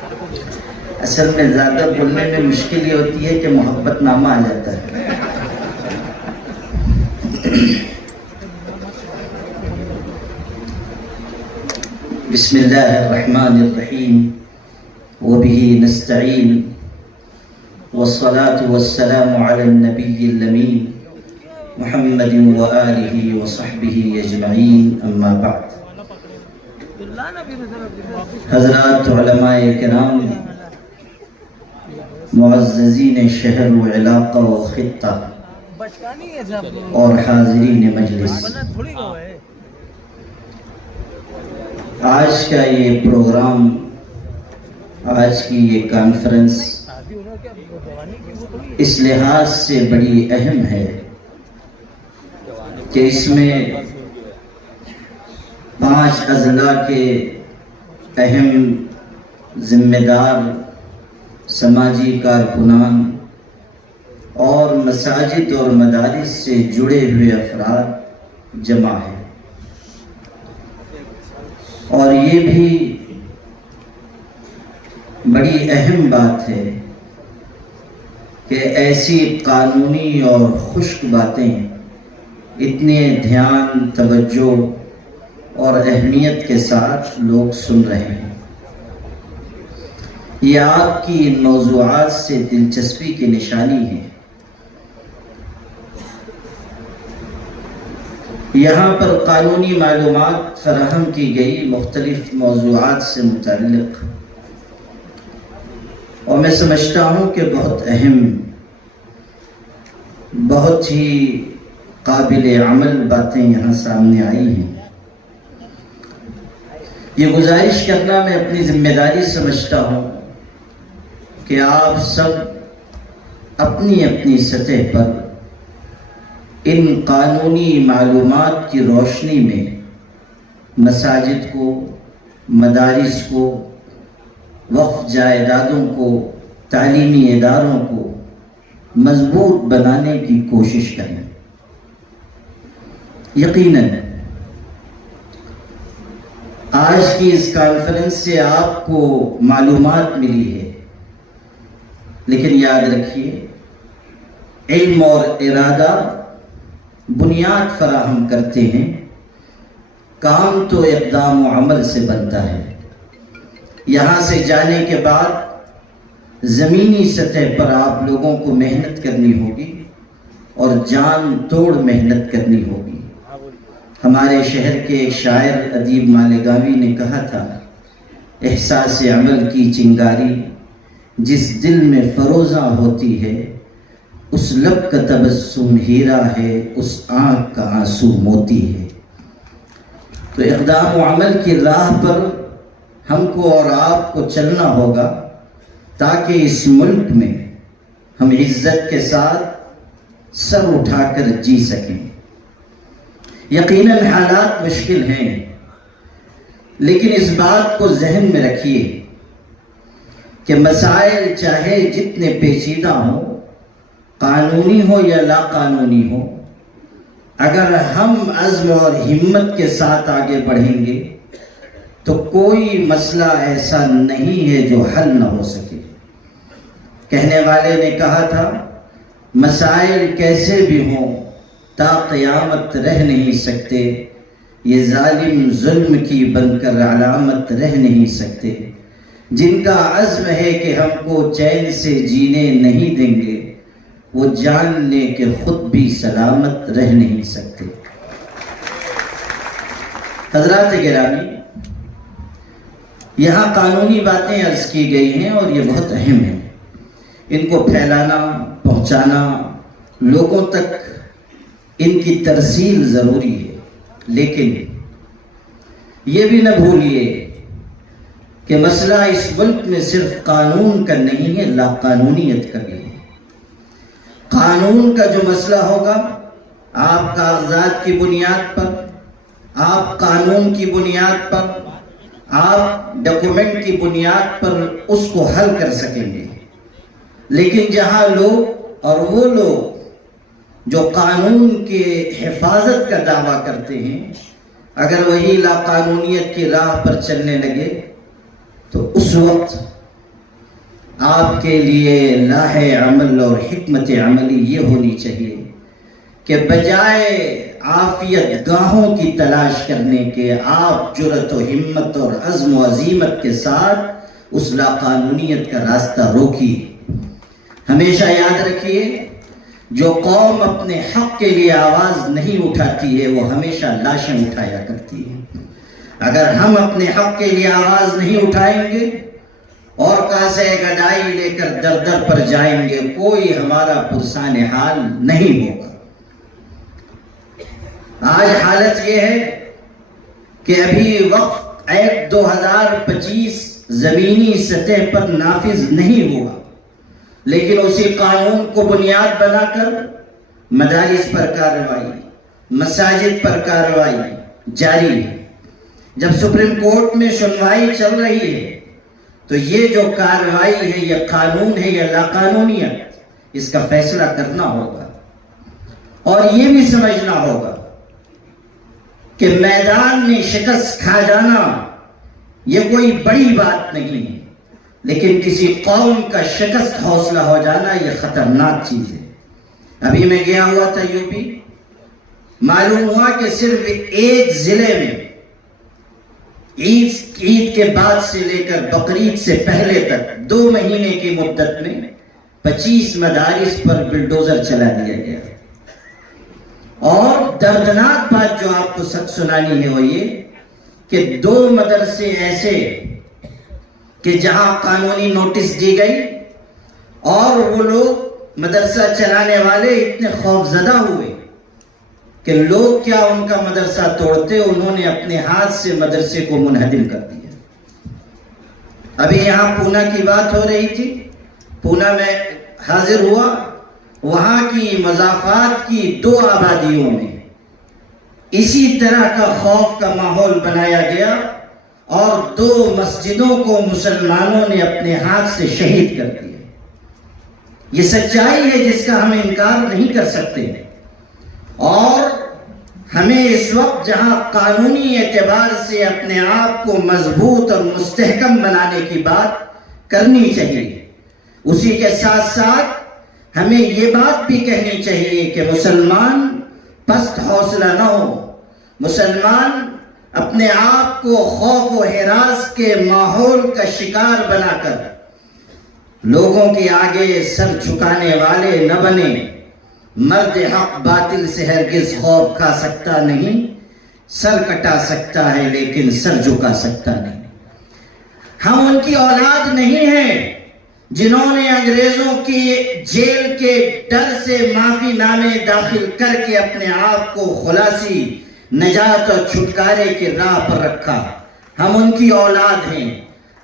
اصل میں زیادہ بولنے میں مشکل یہ ہوتی ہے کہ محبت نامہ آ جاتا ہے. بسم اللہ الرحمن الرحیم وبه نستعین والصلاة والسلام علی النبی الامین محمد وآلہ وصحبہ اجمعین. اما بعد. حضرات علماء کرام، معززین شہر و علاقہ و خطہ اور حاضرین مجلس، آج کا یہ پروگرام، آج کی یہ کانفرنس اس لحاظ سے بڑی اہم ہے کہ اس میں 5 اضلاع کے اہم ذمہ دار، سماجی کارکنان اور مساجد اور مدارس سے جڑے ہوئے افراد جمع ہیں. اور یہ بھی بڑی اہم بات ہے کہ ایسی قانونی اور خشک باتیں اتنے دھیان، توجہ اور اہمیت کے ساتھ لوگ سن رہے ہیں. یہ آپ کی ان موضوعات سے دلچسپی کی نشانی ہے. یہاں پر قانونی معلومات فراہم کی گئی مختلف موضوعات سے متعلق، اور میں سمجھتا ہوں کہ بہت اہم، بہت ہی قابل عمل باتیں یہاں سامنے آئی ہیں. یہ گزارش کرنا میں اپنی ذمہ داری سمجھتا ہوں کہ آپ سب اپنی اپنی سطح پر ان قانونی معلومات کی روشنی میں مساجد کو، مدارس کو، وقف جائیدادوں کو، تعلیمی اداروں کو مضبوط بنانے کی کوشش کریں. یقیناً آج کی اس کانفرنس سے آپ کو معلومات ملی ہے، لیکن یاد رکھیے، علم اور ارادہ بنیاد فراہم کرتے ہیں، کام تو اقدام و عمل سے بنتا ہے. یہاں سے جانے کے بعد زمینی سطح پر آپ لوگوں کو محنت کرنی ہوگی اور جان توڑ محنت کرنی ہوگی. ہمارے شہر کے ایک شاعر ادیب مالیگاوی نے کہا تھا، احساس عمل کی چنگاری جس دل میں فروزاں ہوتی ہے، اس لب کا تبسم ہیرا ہے، اس آنکھ کا آنسو موتی ہے. تو اقدام و عمل کی راہ پر ہم کو اور آپ کو چلنا ہوگا تاکہ اس ملک میں ہم عزت کے ساتھ سر اٹھا کر جی سکیں. یقیناً حالات مشکل ہیں، لیکن اس بات کو ذہن میں رکھیے کہ مسائل چاہے جتنے پیچیدہ ہوں، قانونی ہو یا لا قانونی ہو، اگر ہم عزم اور ہمت کے ساتھ آگے بڑھیں گے تو کوئی مسئلہ ایسا نہیں ہے جو حل نہ ہو سکے. کہنے والے نے کہا تھا، مسائل کیسے بھی ہوں تا قیامت رہ نہیں سکتے، یہ ظالم ظلم کی بن کر علامت رہ نہیں سکتے. جن کا عزم ہے کہ ہم کو چین سے جینے نہیں دیں گے، وہ جان لیں کہ خود بھی سلامت رہ نہیں سکتے. حضرات گرامی، یہاں قانونی باتیں عرض کی گئی ہیں اور یہ بہت اہم ہیں. ان کو پھیلانا، پہنچانا، لوگوں تک ان کی ترسیل ضروری ہے. لیکن یہ بھی نہ بھولیے کہ مسئلہ اس ملک میں صرف قانون کا نہیں ہے، لا قانونیت کا بھی ہے. قانون کا جو مسئلہ ہوگا، آپ کاغذات کی بنیاد پر، آپ قانون کی بنیاد پر، آپ ڈاکومنٹ کی بنیاد پر اس کو حل کر سکیں گے. لیکن جہاں لوگ اور وہ لوگ جو قانون کے حفاظت کا دعویٰ کرتے ہیں، اگر وہی لا قانونیت کی راہ پر چلنے لگے تو اس وقت آپ کے لیے لاہ عمل اور حکمت عملی یہ ہونی چاہیے کہ بجائے عافیت گاہوں کی تلاش کرنے کے آپ جرأت و ہمت اور عزم و عزیمت کے ساتھ اس لاقانونیت کا راستہ روکیے۔ ہمیشہ یاد رکھیے، جو قوم اپنے حق کے لیے آواز نہیں اٹھاتی ہے وہ ہمیشہ لاشیں اٹھایا کرتی ہے۔ اگر ہم اپنے حق کے لیے آواز نہیں اٹھائیں گے اور کاسے گدائی لے کر در در پر جائیں گے، کوئی ہمارا پرسان حال نہیں ہوگا۔ آج حالت یہ ہے کہ ابھی وقف ایکٹ 2025 زمینی سطح پر نافذ نہیں ہوا، لیکن اسی قانون کو بنیاد بنا کر مدارس پر کارروائی، مساجد پر کارروائی جاری ہے۔ جب سپریم کورٹ میں سنوائی چل رہی ہے تو یہ جو کارروائی ہے یہ قانون ہے یا لاقانونیت، اس کا فیصلہ کرنا ہوگا۔ اور یہ بھی سمجھنا ہوگا کہ میدان میں شکست کھا جانا یہ کوئی بڑی بات نہیں ہے، لیکن کسی قوم کا شکست حوصلہ ہو جانا یہ خطرناک چیز ہے۔ ابھی میں گیا ہوا تھا یوپی، معلوم ہوا کہ صرف ایک ضلع میں عید کے بعد سے لے کر بقرعید سے پہلے تک 2 مہینے کی مدت میں 25 مدارس پر بلڈوزر چلا دیا گیا۔ اور دردناک بات جو آپ کو سنانی ہے وہ یہ کہ 2 مدرسے ایسے کہ جہاں قانونی نوٹس دی گئی اور وہ لوگ مدرسہ چلانے والے اتنے خوفزدہ ہوئے کہ لوگ کیا ان کا مدرسہ توڑتے، انہوں نے اپنے ہاتھ سے مدرسے کو منہدم کر دیا۔ ابھی یہاں پونا کی بات ہو رہی تھی، پونا میں حاضر ہوا، وہاں کی مضافات کی 2 آبادیوں میں اسی طرح کا خوف کا ماحول بنایا گیا اور 2 مسجدوں کو مسلمانوں نے اپنے ہاتھ سے شہید کر دیا۔ یہ سچائی ہے جس کا ہم انکار نہیں کر سکتے، اور ہمیں اس وقت جہاں قانونی اعتبار سے اپنے آپ کو مضبوط اور مستحکم بنانے کی بات کرنی چاہیے، اسی کے ساتھ ساتھ ہمیں یہ بات بھی کہنی چاہیے کہ مسلمان پست حوصلہ نہ ہو، مسلمان اپنے آپ کو خوف و ہراس کے ماحول کا شکار بنا کر لوگوں کے آگے سر جھکانے والے نہ بنے۔ مرد حق باطل سے ہرگز خوف کھا سکتا نہیں، سر کٹا سکتا ہے لیکن سر جھکا سکتا نہیں۔ ہم ان کی اولاد نہیں ہیں جنہوں نے انگریزوں کی جیل کے ڈر سے معافی نامے داخل کر کے اپنے آپ کو خلاصی، نجات اور چھٹکارے کی راہ پر رکھا۔ ہم ان کی اولاد ہیں،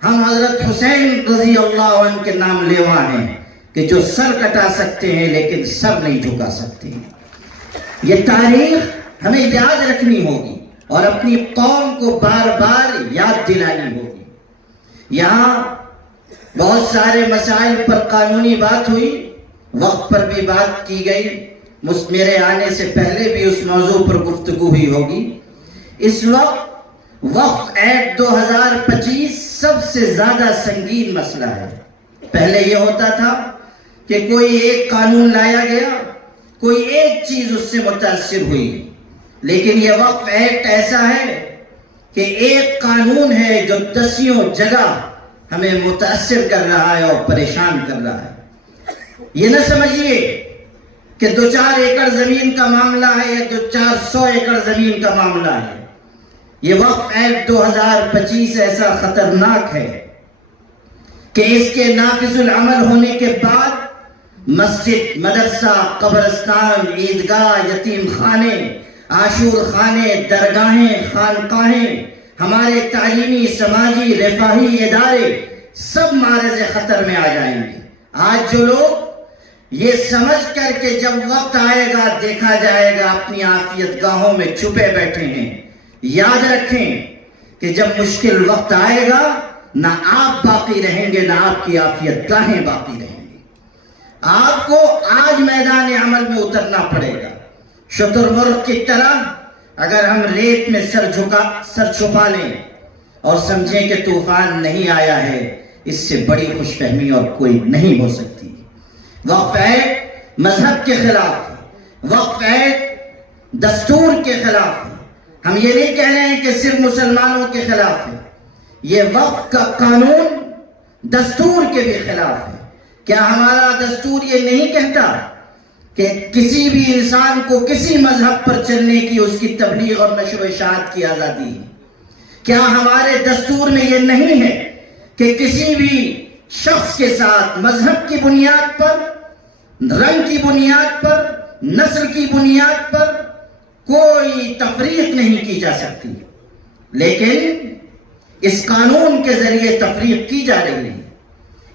ہم حضرت حسین رضی اللہ عنہ کے نام لیوا ہیں کہ جو سر کٹا سکتے ہیں لیکن سر نہیں جھکا سکتے ہیں۔ یہ تاریخ ہمیں یاد رکھنی ہوگی اور اپنی قوم کو بار بار یاد دلانی ہوگی۔ یہاں بہت سارے مسائل پر قانونی بات ہوئی، وقت پر بھی بات کی گئی، میرے آنے سے پہلے بھی اس موضوع پر گفتگو ہوئی ہوگی۔ اس وقت وقف ایکٹ 2025 سب سے زیادہ سنگین مسئلہ ہے۔ پہلے یہ ہوتا تھا کہ کوئی ایک قانون لایا گیا، کوئی ایک چیز اس سے متاثر ہوئی، لیکن یہ وقف ایکٹ ایسا ہے کہ ایک قانون ہے جو 10 جگہ ہمیں متاثر کر رہا ہے اور پریشان کر رہا ہے۔ یہ نہ سمجھیے کہ 2-4 ایکڑ زمین کا معاملہ ہے یا 200-400 ایکڑ زمین کا معاملہ ہے۔ یہ وقف ایکٹ 2025 ایسا خطرناک ہے کہ اس کے نافذ العمل ہونے کے بعد مسجد، مدرسہ، قبرستان، عیدگاہ، یتیم خانے، عاشور خانے، درگاہیں، خانقاہیں، ہمارے تعلیمی، سماجی، رفاہی ادارے سب معرض خطر میں آ جائیں گے۔ آج جو لوگ یہ سمجھ کر کہ جب وقت آئے گا دیکھا جائے گا اپنی عافیت گاہوں میں چھپے بیٹھے ہیں، یاد رکھیں کہ جب مشکل وقت آئے گا نہ آپ باقی رہیں گے، نہ آپ کی عافیت گاہیں باقی رہیں گی۔ آپ کو آج میدان عمل میں اترنا پڑے گا۔ شتر مرغ کی طرح اگر ہم ریت میں سر چھپا لیں اور سمجھیں کہ طوفان نہیں آیا ہے، اس سے بڑی خوش فہمی اور کوئی نہیں ہو سکتی۔ وقف عید مذہب کے خلاف ہے، وقف عید دستور کے خلاف ہے۔ ہم یہ نہیں کہہ رہے ہیں کہ صرف مسلمانوں کے خلاف ہے، یہ وقف کا قانون دستور کے بھی خلاف ہے۔ کیا ہمارا دستور یہ نہیں کہتا کہ کسی بھی انسان کو کسی مذہب پر چلنے کی، اس کی تبلیغ اور نشر و اشاعت کی آزادی ہے؟ کیا ہمارے دستور میں یہ نہیں ہے کہ کسی بھی شخص کے ساتھ مذہب کی بنیاد پر، رنگ کی بنیاد پر، نسل کی بنیاد پر کوئی تفریق نہیں کی جا سکتی؟ لیکن اس قانون کے ذریعے تفریق کی جا رہی ہے،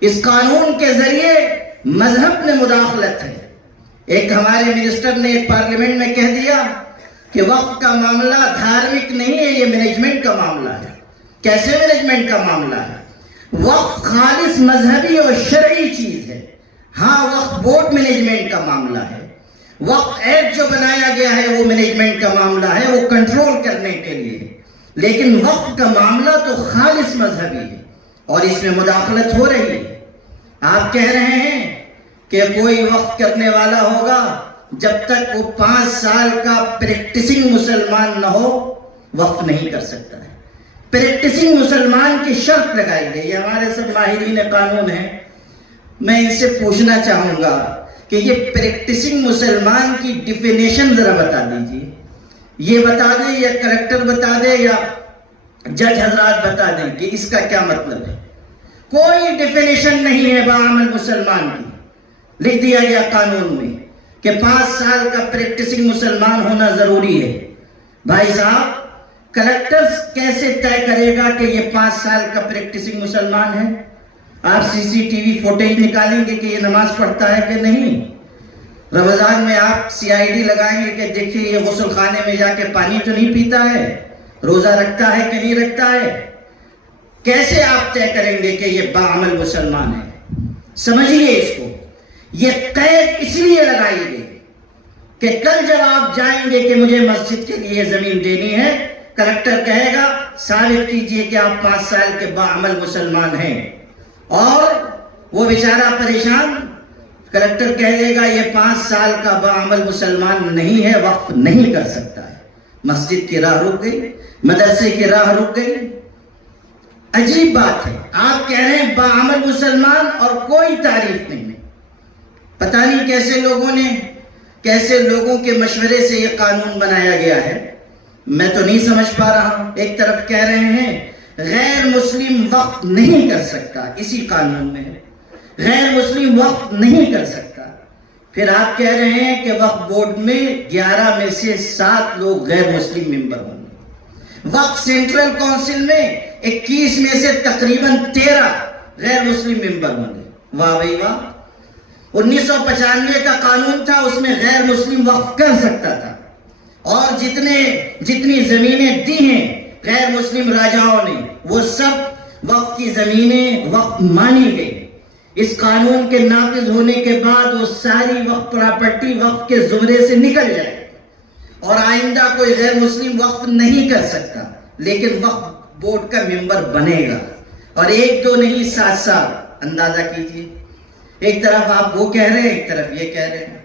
اس قانون کے ذریعے مذہب میں مداخلت ہے۔ ایک ہمارے منسٹر نے ایک پارلیمنٹ میں کہہ دیا کہ وقف کا معاملہ دھارمک نہیں ہے، یہ مینجمنٹ کا معاملہ ہے۔ کیسے مینجمنٹ کا معاملہ ہے؟ وقف خالص مذہبی اور شرعی چیز ہے۔ ہاں، وقف بورڈ مینجمنٹ کا معاملہ ہے، وقف ایکٹ جو بنایا گیا ہے وہ مینجمنٹ کا معاملہ ہے، وہ کنٹرول کرنے کے لیے، لیکن وقف کا معاملہ تو خالص مذہبی ہے اور اس میں مداخلت ہو رہی ہے۔ آپ کہہ رہے ہیں کہ کوئی وقف کرنے والا ہوگا جب تک وہ 5 سال کا پریکٹسنگ مسلمان نہ ہو وقف نہیں کر سکتا ہے۔ پریکٹسنگ مسلمان کی شرط لگائی گئی، یہ ہمارے سب ماہرین قانون ہیں۔ میں ان سے پوچھنا چاہوں گا کہ یہ پریکٹسنگ مسلمان کی ڈیفینیشن ذرا بتا دیجیے، یہ بتا دیں یا کلیکٹر بتا دے یا جج حضرات بتا دیں کہ اس کا کیا مطلب ہے۔ کوئی ڈیفینیشن نہیں ہے باعمل مسلمان کی، لکھ دیا گیا قانون میں کہ 5 سال کا پریکٹسنگ مسلمان ہونا ضروری ہے۔ بھائی صاحب، کلیکٹر کیسے طے کرے گا کہ یہ 5 سال کا پریکٹسنگ مسلمان ہے؟ آپ سی سی ٹی وی فوٹیج نکالیں گے کہ یہ نماز پڑھتا ہے کہ نہیں؟ رمضان میں آپ سی آئی ڈی لگائیں گے کہ دیکھیں یہ غسل خانے میں جا کے پانی تو نہیں پیتا ہے، روزہ رکھتا ہے کہ نہیں رکھتا ہے؟ کیسے آپ طے کریں گے کہ یہ باعمل مسلمان ہے؟ سمجھیے اس کو، یہ قید اس لیے لگائی گئی کہ کل جب آپ جائیں گے کہ مجھے مسجد کے لیے زمین دینی ہے، کلیکٹر کہے گا ثابت کیجئے کہ آپ 5 سال کے باعمل مسلمان ہیں، اور وہ بیچارہ پریشان، کلیکٹر کہہ دے گا یہ 5 سال کا باعمل مسلمان نہیں ہے، وقف نہیں کر سکتا ہے۔ مسجد کی راہ رک گئی، مدرسے کی راہ رک گئی۔ عجیب بات ہے، آپ کہہ رہے ہیں باعمل مسلمان اور کوئی تعریف نہیں ہے۔ پتہ نہیں کیسے لوگوں کے مشورے سے یہ قانون بنایا گیا ہے، میں تو نہیں سمجھ پا رہا ہوں۔ ایک طرف کہہ رہے ہیں غیر مسلم وقف نہیں کر سکتا، اسی قانون میں غیر مسلم وقف نہیں کر سکتا، پھر آپ کہہ رہے ہیں کہ وقف بورڈ میں 11 میں سے 7 لوگ غیر مسلم ممبر ہوں گے، وقف سینٹرل کونسل میں 21 میں سے تقریباً 13 غیر مسلم ممبر ہوں گے۔ واہ بھائی واہ، 1995 کا قانون تھا، اس میں غیر مسلم وقف کر سکتا تھا، اور جتنی زمینیں دی ہیں غیر مسلم راجاؤں نے وہ سب وقف کی زمینیں وقف مانی گئی۔ اس قانون کے نافذ ہونے کے بعد وہ ساری وقف پراپرٹی وقف کے زمرے سے نکل جائے اور آئندہ کوئی غیر مسلم وقف نہیں کر سکتا، لیکن وقف بورڈ کا ممبر بنے گا، اور 1-2 نہیں 7 اندازہ کیجئے۔ ایک طرف آپ وہ کہہ رہے ہیں، ایک طرف یہ کہہ رہے ہیں،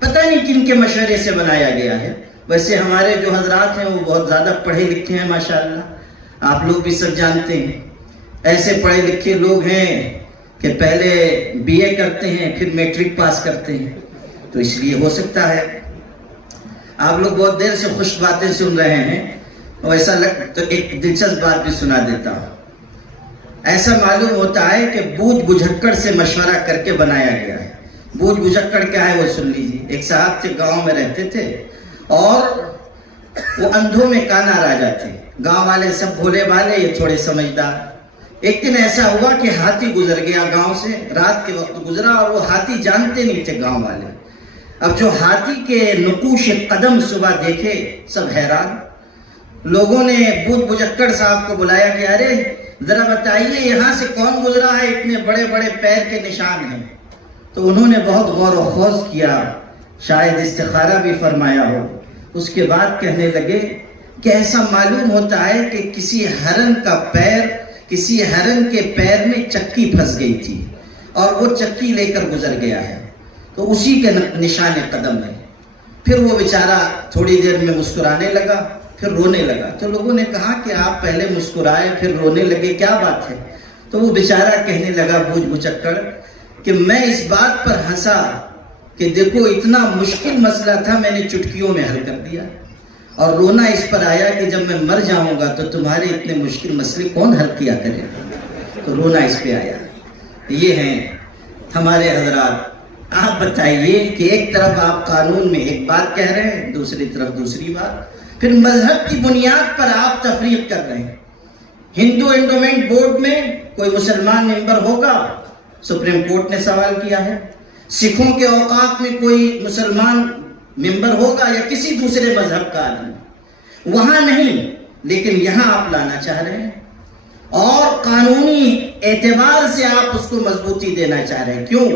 پتہ نہیں کن کے مشورے سے بنایا گیا ہے۔ ویسے ہمارے جو حضرات ہیں وہ بہت زیادہ پڑھے لکھے ہیں ماشاءاللہ، آپ لوگ بھی سب جانتے ہیں۔ ایسے پڑھے لکھے لوگ ہیں کہ پہلے بی اے کرتے ہیں پھر میٹرک پاس کرتے ہیں، تو اس لیے ہو سکتا ہے آپ لوگ بہت دیر سے خوش باتیں سن رہے ہیں، اور ایسا تو ایک دلچسپ بات بھی سنا دیتا ہوں۔ ایسا معلوم ہوتا ہے کہ بوجھ بجھکڑ سے مشورہ کر کے بنایا گیا ہے۔ بوجھ بجھکڑ کیا ہے وہ سن لیجیے۔ ایک صاحب تھے، گاؤں میں رہتے تھے، اور وہ اندھوں میں کانا راجا تھے۔ گاؤں والے سب بھولے بھالے، یہ تھوڑے سمجھدار۔ ایک دن ایسا ہوا کہ ہاتھی گزر گیا گاؤں سے، رات کے وقت گزرا، اور وہ ہاتھی جانتے نہیں تھے گاؤں والے۔ اب جو ہاتھی کے نقوش قدم صبح دیکھے سب حیران۔ لوگوں نے بوجھ بجھکڑ صاحب کو بلایا کہ ارے ذرا بتائیے یہاں سے کون گزرا ہے، اتنے بڑے بڑے پیر کے نشان ہیں۔ تو انہوں نے بہت غور و خوض کیا، شاید استخارہ بھی فرمایا ہو۔ اس کے بعد کہنے لگے کہ ایسا معلوم ہوتا ہے کہ کسی ہرن کا پیر کسی ہرن کے پیر میں چکی پھنس گئی تھی اور وہ چکی لے کر گزر گیا ہے، تو اسی کے نشان قدم ہے۔ پھر وہ بیچارہ تھوڑی دیر میں مسکرانے لگا، پھر رونے لگا، تو لوگوں نے کہا کہ آپ پہلے مسکرائے پھر رونے لگے، کیا بات ہے؟ تو وہ بیچارہ کہنے لگا بوجھ بچکڑ کہ میں اس بات پر ہنسا کہ دیکھو اتنا مشکل مسئلہ تھا، میں نے چٹکیوں میں حل کر دیا، اور رونا اس پر آیا کہ جب میں مر جاؤں گا تو تمہارے اتنے مشکل مسئلے کون حل کیا کرے گا، تو رونا اس پہ آیا۔ یہ ہیں ہمارے حضرات۔ آپ بتائیے کہ ایک طرف آپ قانون میں ایک بات کہہ رہے ہیں، دوسری طرف دوسری بات، پھر مذہب کی بنیاد پر آپ تفریق کر رہے ہیں۔ ہندو انڈومنٹ بورڈ میں کوئی مسلمان ممبر ہوگا؟ سپریم کورٹ نے سوال کیا ہے۔ سکھوں کے اوقاف میں کوئی مسلمان ممبر ہوگا یا کسی دوسرے مذہب کا آدمی؟ وہاں نہیں، لیکن یہاں آپ لانا چاہ رہے ہیں، اور قانونی اعتبار سے آپ اس کو مضبوطی دینا چاہ رہے ہیں۔ کیوں؟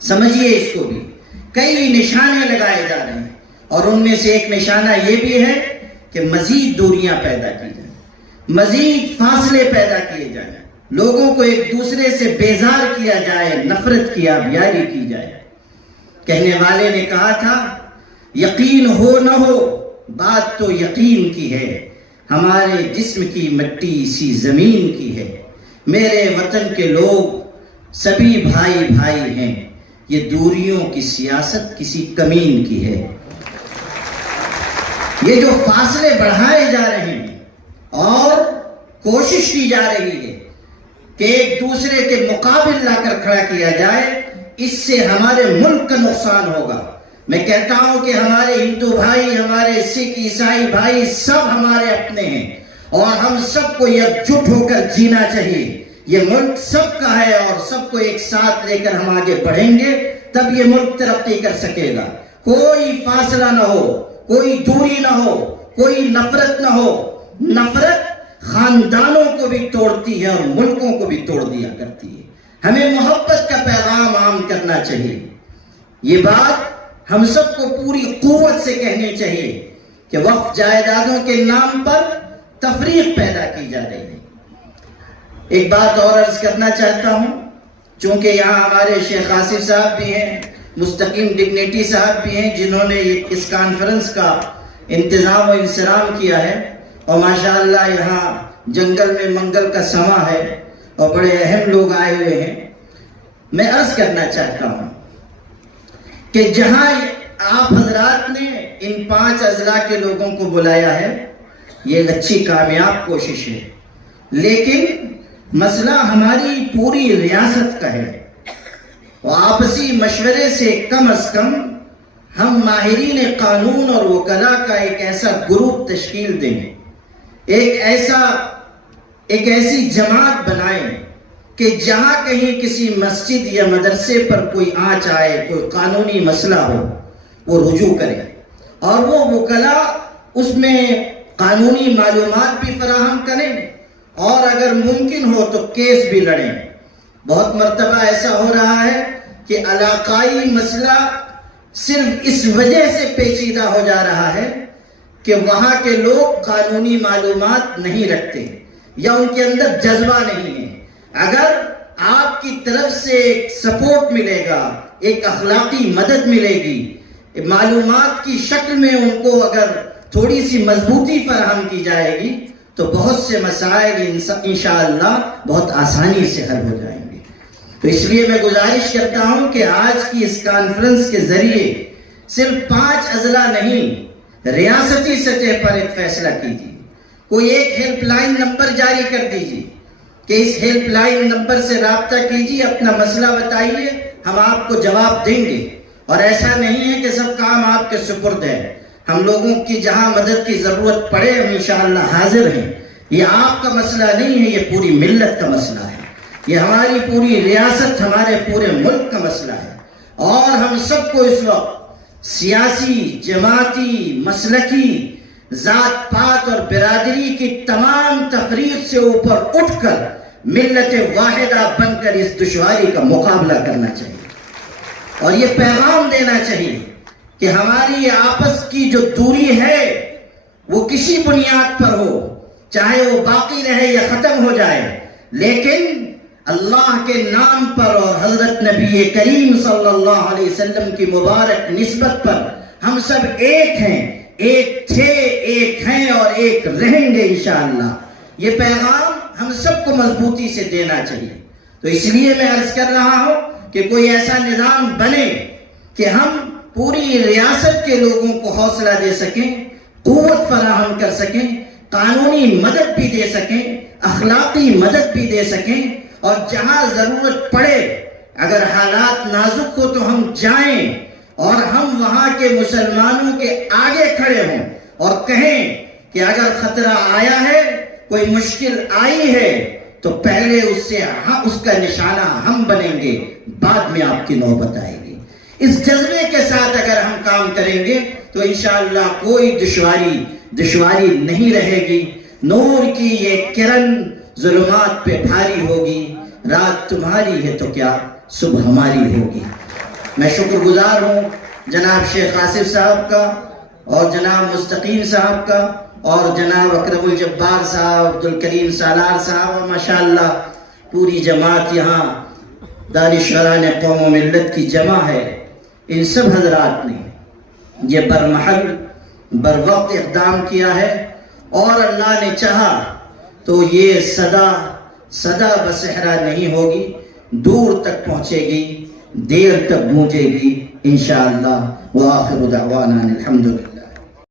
سمجھیے اس کو بھی۔ کئی نشانے لگائے جا رہے ہیں، اور ان میں سے ایک نشانہ یہ بھی ہے کہ مزید دوریاں پیدا کی جائیں، مزید فاصلے پیدا کیے جائیں، لوگوں کو ایک دوسرے سے بیزار کیا جائے، نفرت کی آبیاری کی جائے۔ کہنے والے نے کہا تھا یقین ہو نہ ہو بات تو یقین کی ہے، ہمارے جسم کی مٹی اسی زمین کی ہے، میرے وطن کے لوگ سبھی بھائی بھائی ہیں، یہ دوریوں کی سیاست کسی کمین کی ہے۔ یہ جو فاصلے بڑھائے جا رہے ہیں اور کوشش کی جا رہی ہے کہ ایک دوسرے کے مقابل لا کر کھڑا کیا جائے، اس سے ہمارے ملک کا نقصان ہوگا۔ میں کہتا ہوں کہ ہمارے ہندو بھائی، ہمارے سکھ عیسائی بھائی سب ہمارے اپنے ہیں، اور ہم سب کو یکجٹ ہو کر جینا چاہیے۔ یہ ملک سب کا ہے، اور سب کو ایک ساتھ لے کر ہم آگے بڑھیں گے تب یہ ملک ترقی کر سکے گا۔ کوئی فاصلہ نہ ہو، کوئی دوری نہ ہو، کوئی نفرت نہ ہو۔ نفرت خاندانوں کو بھی توڑتی ہے اور ملکوں کو بھی توڑ دیا کرتی ہے۔ ہمیں محبت کا پیغام عام کرنا چاہیے۔ یہ بات ہم سب کو پوری قوت سے کہنی چاہیے کہ وقف جائیدادوں کے نام پر تفریق پیدا کی جا رہی ہے۔ ایک بات اور عرض کرنا چاہتا ہوں، چونکہ یہاں ہمارے شیخ آصف صاحب بھی ہیں، مستقیم ڈگنیٹی صاحب بھی ہیں، جنہوں نے اس کانفرنس کا انتظام و انصرام کیا ہے، اور ماشاءاللہ یہاں جنگل میں منگل کا سماں ہے اور بڑے اہم لوگ آئے ہوئے ہیں۔ میں عرض کرنا چاہتا ہوں کہ جہاں آپ حضرات نے ان 5 اضلاع کے لوگوں کو بلایا ہے، یہ ایک اچھی کامیاب کوشش ہے، لیکن مسئلہ ہماری پوری ریاست کا ہے، اور آپسی مشورے سے کم از کم ہم ماہرین قانون اور وکلاء کا ایک ایسا گروپ تشکیل دیں، ایک ایسی جماعت بنائیں کہ جہاں کہیں کسی مسجد یا مدرسے پر کوئی آنچ آئے، کوئی قانونی مسئلہ ہو، وہ رجوع کرے، اور وہ وکلاء اس میں قانونی معلومات بھی فراہم کریں، اور اگر ممکن ہو تو کیس بھی لڑیں۔ بہت مرتبہ ایسا ہو رہا ہے کہ علاقائی مسئلہ صرف اس وجہ سے پیچیدہ ہو جا رہا ہے کہ وہاں کے لوگ قانونی معلومات نہیں رکھتے یا ان کے اندر جذبہ نہیں ہے۔ اگر آپ کی طرف سے ایک سپورٹ ملے گا، ایک اخلاقی مدد ملے گی، معلومات کی شکل میں ان کو اگر تھوڑی سی مضبوطی فراہم کی جائے گی، تو بہت سے مسائل انشاءاللہ بہت آسانی سے حل ہو جائیں گے۔ تو اس لیے میں گزارش کرتا ہوں کہ آج کی اس کانفرنس کے ذریعے صرف 5 اضلاع نہیں، ریاستی سطح پر ایک فیصلہ کیجیے۔ کوئی ایک ہیلپ لائن نمبر جاری کر دیجیے کہ اس ہیلپ لائن نمبر سے رابطہ کیجیے، اپنا مسئلہ بتائیے، ہم آپ کو جواب دیں گے۔ اور ایسا نہیں ہے کہ سب کام آپ کے سپرد ہے، ہم لوگوں کی جہاں مدد کی ضرورت پڑے ہم انشاءاللہ حاضر ہیں۔ یہ آپ کا مسئلہ نہیں ہے، یہ پوری ملت کا مسئلہ ہے، یہ ہماری پوری ریاست، ہمارے پورے ملک کا مسئلہ ہے، اور ہم سب کو اس وقت سیاسی، جماعتی، مسلکی، ذات پات اور برادری کی تمام تفریق سے اوپر اٹھ کر ملت واحدہ بن کر اس دشواری کا مقابلہ کرنا چاہیے، اور یہ پیغام دینا چاہیے کہ ہماری آپس کی جو دوری ہے وہ کسی بنیاد پر ہو، چاہے وہ باقی رہے یا ختم ہو جائے، لیکن اللہ کے نام پر اور حضرت نبی کریم صلی اللہ علیہ وسلم کی مبارک نسبت پر ہم سب ایک ہیں، ایک تھے، ایک ہیں اور ایک رہیں گے انشاءاللہ۔ یہ پیغام ہم سب کو مضبوطی سے دینا چاہیے۔ تو اس لیے میں عرض کر رہا ہوں کہ کوئی ایسا نظام بنے کہ ہم پوری ریاست کے لوگوں کو حوصلہ دے سکیں، قوت فراہم کر سکیں، قانونی مدد بھی دے سکیں، اخلاقی مدد بھی دے سکیں، اور جہاں ضرورت پڑے اگر حالات نازک ہو تو ہم جائیں اور ہم وہاں کے مسلمانوں کے آگے کھڑے ہوں اور کہیں کہ اگر خطرہ آیا ہے، کوئی مشکل آئی ہے، تو پہلے اس کا نشانہ ہم بنیں گے، بعد میں آپ کی نوبت آئے گی۔ اس جذبے کے ساتھ اگر ہم کام کریں گے تو انشاءاللہ کوئی دشواری نہیں رہے گی۔ نور کی یہ کرن ظلمات پہ بھاری ہوگی، رات تمہاری ہے تو کیا صبح ہماری ہوگی۔ میں شکر گزار ہوں جناب شیخ آصف صاحب کا اور جناب مستقیم صاحب کا اور جناب اکرم الجبار صاحب، عبدالکریم سالار صاحب، اور ماشاءاللہ پوری جماعت یہاں دانشوران قوم و ملت کی جمع ہے۔ ان سب حضرات نے یہ برمحل بروقت اقدام کیا ہے، اور اللہ نے چاہا تو یہ صدا بصحرا نہیں ہوگی، دور تک پہنچے گی، دیر تک گونجے گی انشاءاللہ۔ وآخر دعوانا الحمدللہ۔